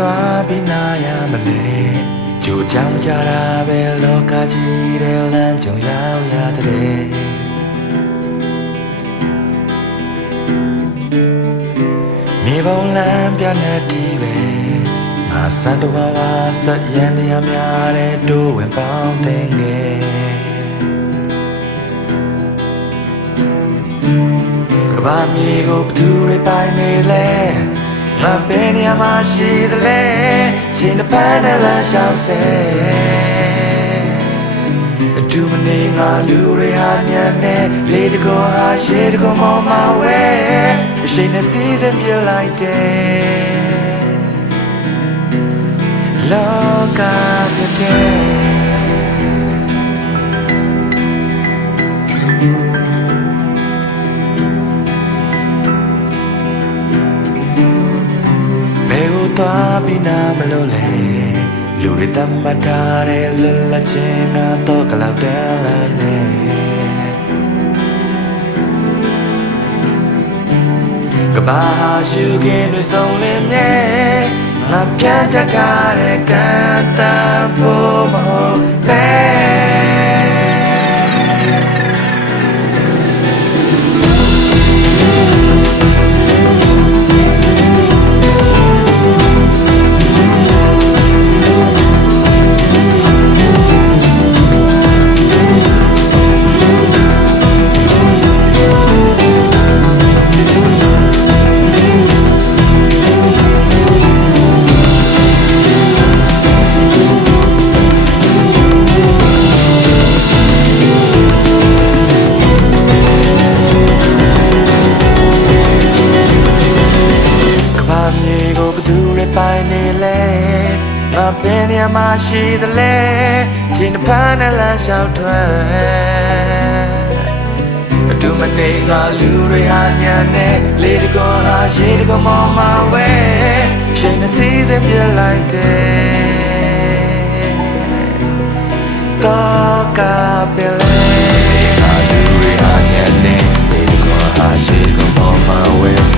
သွားပြီးနာရမလဲကြိုကြောင်ကြတာပဲလောကကြီးတဲ့လမ်းကြုံရောက်ရတဲ့မြေပုံလမ်းပြတဲ့တီးပဲငါစံတော်ဝါဆက်ရန်ရများတဲ့တိုးဝင်ပေါင်းတဲ့ငယ်ကဘာမြေကိုဘသူတွေပိုင်နေလဲငါဘယ်နေရာမှာရှိသလဲရှင်တစ်ပန်းနဲ့လမ်းလျှောက်ဆဲအတူမနေငါလူတွေဟာညံနေလေတကောဟာရှေးတကောမောင်မဝဲအရှိန်နဲ့စီးစပြလိုက်တဲ့လောကတဲ့သွားပြီးနာမလို့လေလူတွေတမ်းမထားတဲ့လွတ်လပ်ခြင်းကတော့ကလောက်တန်းလာနေကဘာရှုခင်းတွေဆုံးလင်းနေငါပြန်ချက်ကားတဲ့ကံတမ်းဖို့မဟုတ်ပဲပိုင်နေလေငါဘယ်နေရာမှာရှိသလဲရှင်တစ်ဖက်နဲ့လမ်းလျှောက်ထွက်အတူမနေငါလူတွေဟာညံနေလေတကောဟာရေတကောမောင်မဝဲရှင်နဲ့စီးစပြလိုက်တဲ့တော့ကပဲလေငါလူတွေဟာညံနေလေတကောဟာရေတကောမောင်မဝဲ